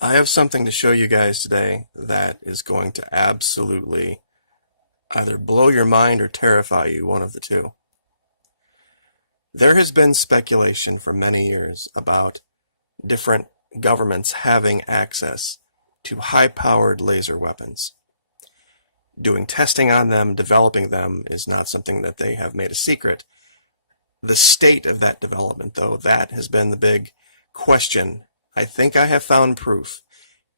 I have something to show you guys today that is going to absolutely either blow your mind or terrify you, one of the two. There has been speculation for many years about different governments having access to high-powered laser weapons. Doing testing on them, developing them, is not something that they have made a secret. The state of that development, though, that has been the big question. I think I have found proof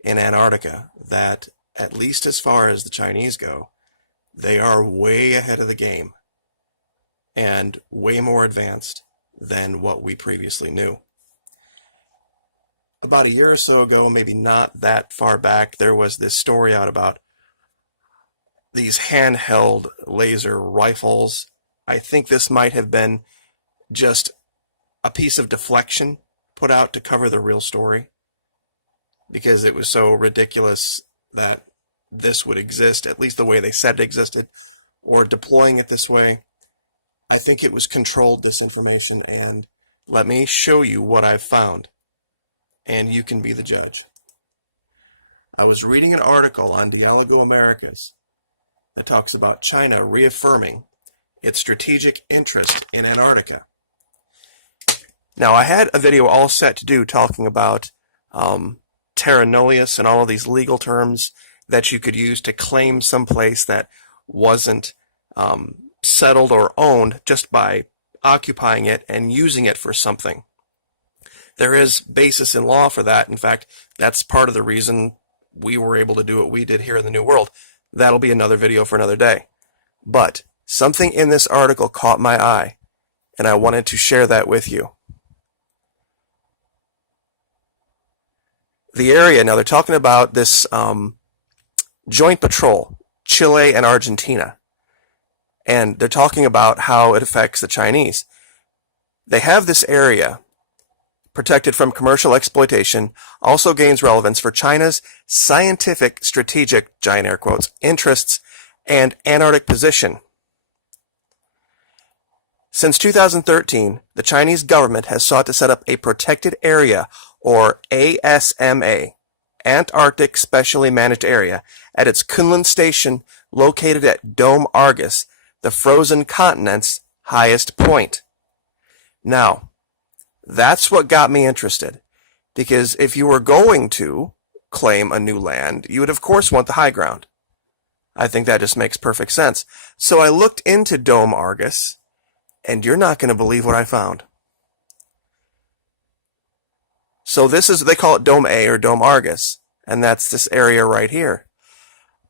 in Antarctica that, at least as far as the Chinese go, they are way ahead of the game and way more advanced than what we previously knew. About a year or so ago, maybe not that far back, there was this story out about these handheld laser rifles. I think this might have been just a piece of deflection put out to cover the real story, because it was so ridiculous that this would exist, at least the way they said it existed, or deploying it this way. I think it was controlled disinformation, and let me show you what I've found, and you can be the judge. I was reading an article on Dialogo Americas that talks about China reaffirming its strategic interest in Antarctica. Now, I had a video all set to do talking about terra nullius and all of these legal terms that you could use to claim someplace that wasn't settled or owned just by occupying it and using it for something. There is basis in law for that. In fact, that's part of the reason we were able to do what we did here in the New World. That'll be another video for another day. But something in this article caught my eye, and I wanted to share that with you. The area, now they're talking about this joint patrol, Chile and Argentina. And they're talking about how it affects the Chinese. They have this area protected from commercial exploitation, also gains relevance for China's scientific, strategic, giant air quotes, interests and Antarctic position. Since 2013, the Chinese government has sought to set up a protected area, or ASMA, Antarctic Specially Managed Area, at its Kunlun station located at Dome ARGOS, the frozen continent's highest point. Now, that's what got me interested, because if you were going to claim a new land, you would of course want the high ground. I think that just makes perfect sense. So I looked into Dome ARGOS, and you're not going to believe what I found. So this is, they call it Dome A or Dome ARGOS, and that's this area right here.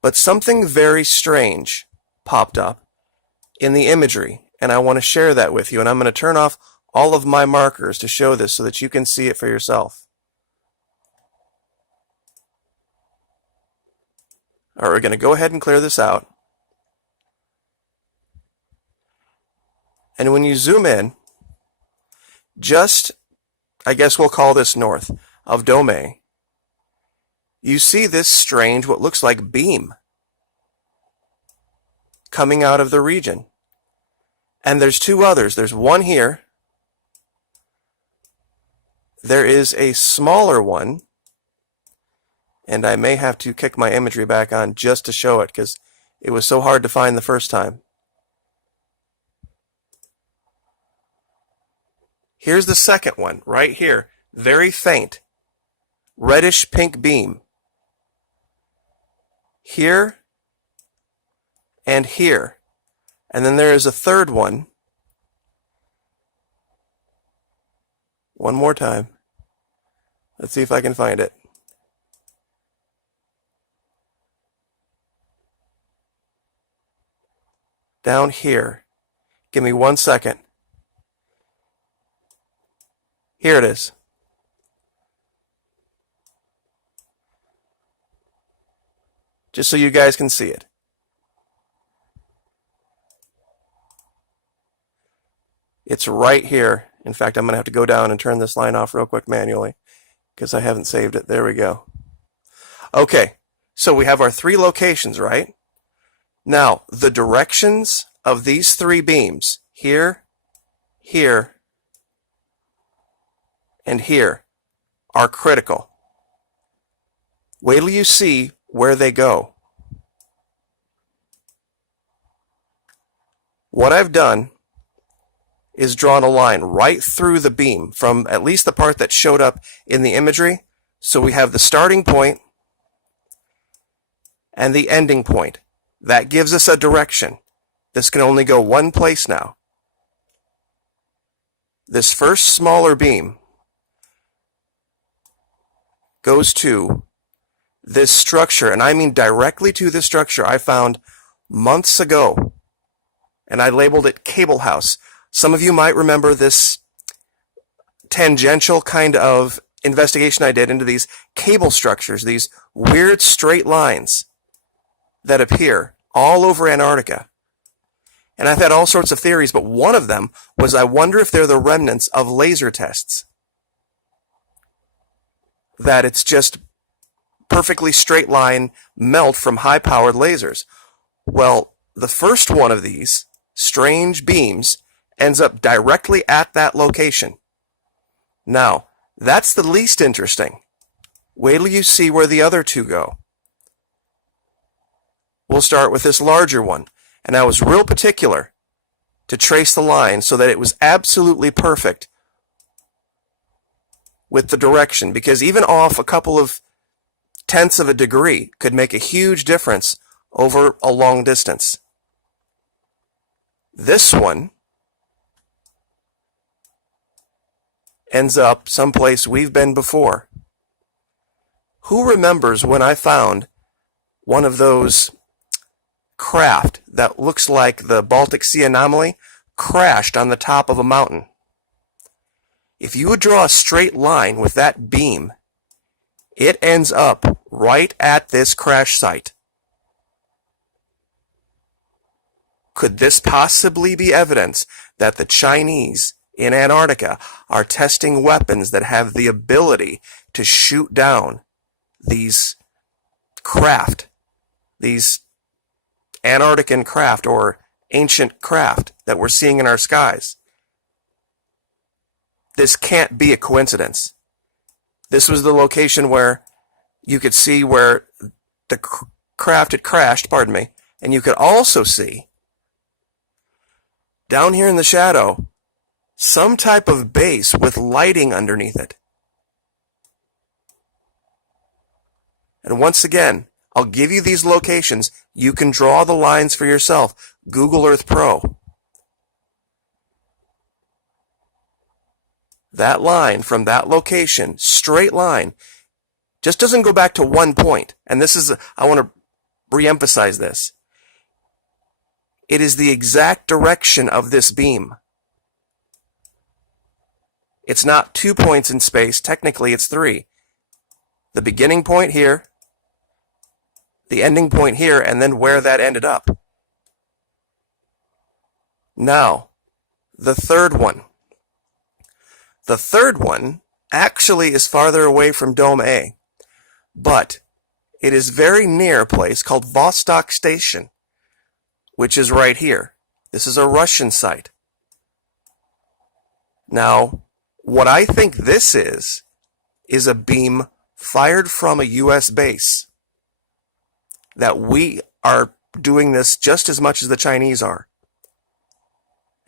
But something very strange popped up in the imagery, and I want to share that with you, and I'm going to turn off all of my markers to show this so that you can see it for yourself. All right, we're going to go ahead and clear this out. And when you zoom in, just, I guess we'll call this north of Dome A, you see this strange, what looks like beam coming out of the region. And there's two others. There's one here. There is a smaller one, and I may have to kick my imagery back on just to show it because it was so hard to find the first time. Here's the second one, right here. Very faint, reddish pink beam. Here and here. And then there is a third one. One more time. Let's see if I can find it. Down here. Give me 1 second. Here it is. Just so you guys can see it. It's right here. In fact, I'm going to have to go down and turn this line off real quick manually because I haven't saved it. There we go. Okay, so we have our three locations, right? Now, the directions of these three beams, here, here, and here, are critical. Wait till you see where they go. What I've done is drawn a line right through the beam from at least the part that showed up in the imagery. So we have the starting point and the ending point. That gives us a direction. This can only go one place now. This first smaller beam goes to this structure, and I mean directly to this structure I found months ago, and I labeled it Cable House. Some of you might remember this tangential kind of investigation I did into these cable structures, these weird straight lines that appear all over Antarctica. And I've had all sorts of theories, but one of them was I wonder if they're the remnants of laser tests. That it's just perfectly straight line melt from high-powered lasers. Well, the first one of these strange beams ends up directly at that location. Now, that's the least interesting. Wait till you see where the other two go. We'll start with this larger one. And I was real particular to trace the line so that it was absolutely perfect with the direction, because even off a couple of tenths of a degree could make a huge difference over a long distance. This one ends up someplace we've been before. Who remembers when I found one of those craft that looks like the Baltic Sea anomaly crashed on the top of a mountain? If you would draw a straight line with that beam, it ends up right at this crash site. Could this possibly be evidence that the Chinese in Antarctica are testing weapons that have the ability to shoot down these craft, these Antarctican craft or ancient craft that we're seeing in our skies? This can't be a coincidence. This was the location where you could see where the craft had crashed, and you could also see down here in the shadow some type of base with lighting underneath it. And once again, I'll give you these locations. You can draw the lines for yourself. Google Earth Pro. That line from that location, straight line, just doesn't go back to one point. And this is, I want to re-emphasize this. It is the exact direction of this beam. It's not 2 points in space. Technically, it's 3. The beginning point here, the ending point here, and then where that ended up. Now, the third one. The third one actually is farther away from Dome A, but it is very near a place called VOSTOK Station, which is right here. This is a Russian site. Now, what I think this is a beam fired from a U.S. base. That we are doing this just as much as the Chinese are.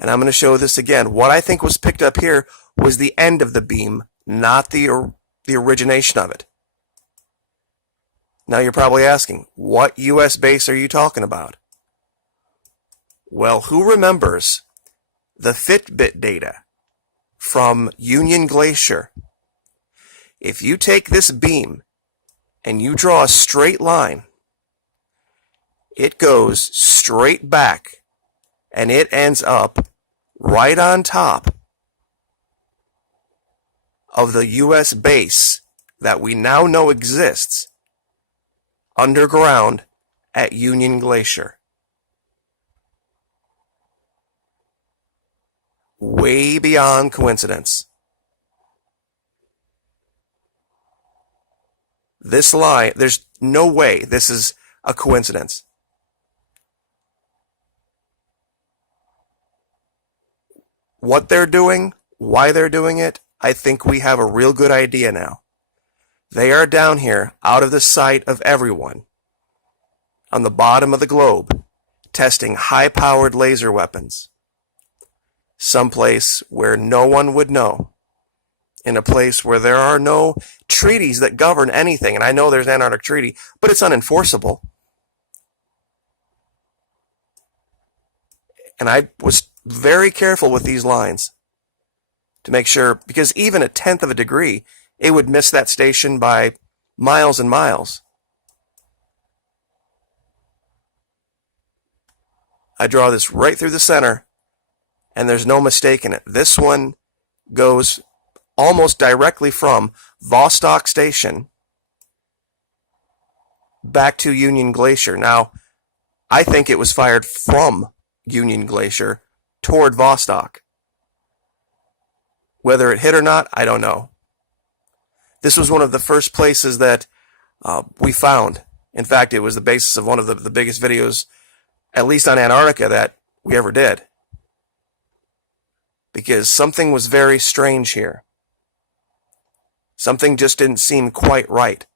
And I'm going to show this again. What I think was picked up here was the end of the beam, not the origination of it. Now you're probably asking, what U.S. base are you talking about? Well, who remembers the Fitbit data from Union Glacier? If you take this beam and you draw a straight line, it goes straight back and it ends up right on top of the U.S. base that we now know exists underground at Union Glacier. Way beyond coincidence. This line, there's no way this is a coincidence. What they're doing, why they're doing it, I think we have a real good idea now. They are down here, out of the sight of everyone, on the bottom of the globe, testing high-powered laser weapons, someplace where no one would know, in a place where there are no treaties that govern anything. And I know there's an Antarctic Treaty, but it's unenforceable. And I was very careful with these lines to make sure, because even a tenth of a degree, it would miss that station by miles and miles. I draw this right through the center, and there's no mistake in it. This one goes almost directly from VOSTOK Station back to Union Glacier. Now, I think it was fired from Union Glacier toward VOSTOK. Whether it hit or not, I don't know. This was one of the first places that we found. In fact, it was the basis of one of the biggest videos, at least on Antarctica, that we ever did. Because something was very strange here. Something just didn't seem quite right.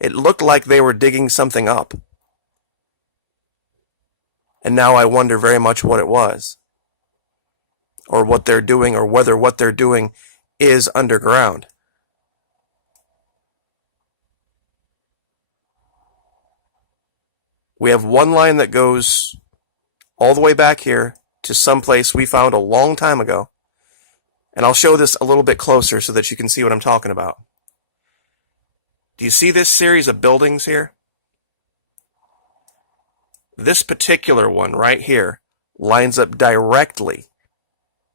It looked like they were digging something up. And now I wonder very much what it was, or what they're doing, or whether what they're doing is underground. We have one line that goes all the way back here to someplace we found a long time ago. And I'll show this a little bit closer so that you can see what I'm talking about. Do you see this series of buildings here? This particular one right here lines up directly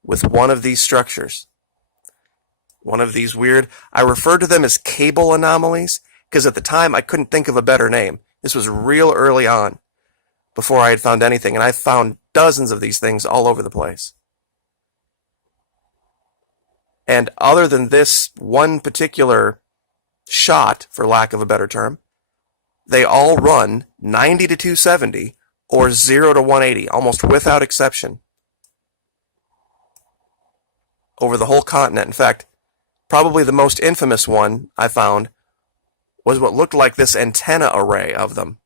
with one of these structures. One of these weird, I refer to them as cable anomalies, because at the time I couldn't think of a better name. This was real early on, before I had found anything, and I found dozens of these things all over the place. And other than this one particular shot, for lack of a better term, they all run 90 to 270 or 0 to 180, almost without exception, over the whole continent. In fact, probably the most infamous one I found was what looked like this antenna array of them.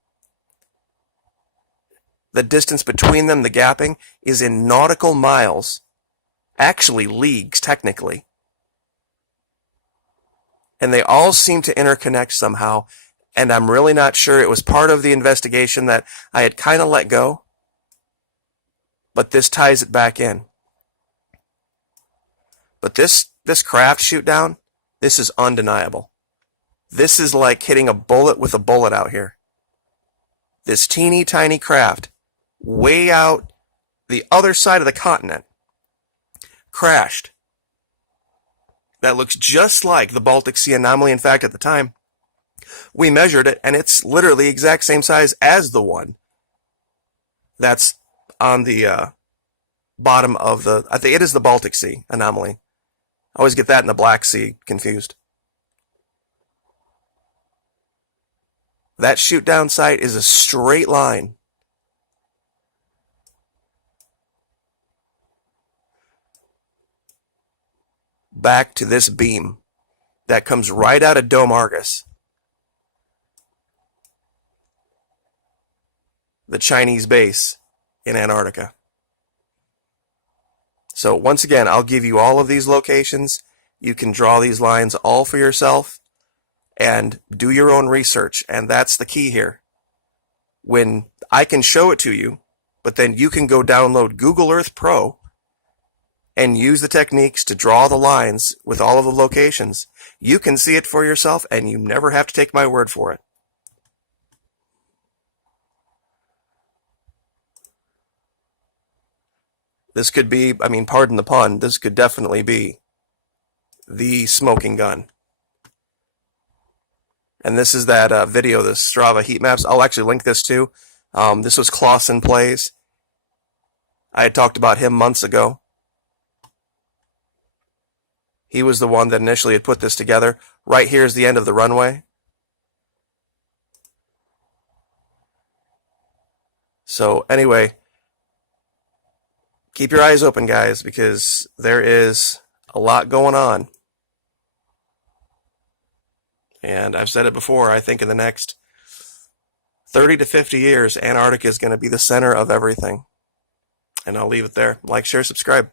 The distance between them, the gapping, is in nautical miles, actually leagues technically. And they all seem to interconnect somehow, and I'm really not sure. It was part of the investigation that I had kind of let go, but this ties it back in. But this craft shoot down, this is undeniable. This is like hitting a bullet with a bullet out here. This teeny tiny craft, way out the other side of the continent, crashed. That looks just like the Baltic Sea anomaly. In fact, at the time, we measured it, and it's literally the exact same size as the one that's on the bottom of the, I think it is the Baltic Sea anomaly. I always get that and the Black Sea confused. That shoot down site is a straight line. Back to this beam that comes right out of Dome Argus, the Chinese base in Antarctica. So once again, I'll give you all of these locations. You can draw these lines all for yourself and do your own research. And that's the key here. When I can show it to you, but then you can go download Google Earth Pro and use the techniques to draw the lines with all of the locations. You can see it for yourself, and you never have to take my word for it. This could be, I mean, pardon the pun, this could definitely be the smoking gun. And this is that video, the Strava heat maps. I'll actually link this too. This was Clausen Plays. I had talked about him months ago. He was the one that initially had put this together. Right here is the end of the runway. So anyway, keep your eyes open, guys, because there is a lot going on. And I've said it before, I think in the next 30 to 50 years, Antarctica is going to be the center of everything. And I'll leave it there. Like, share, subscribe.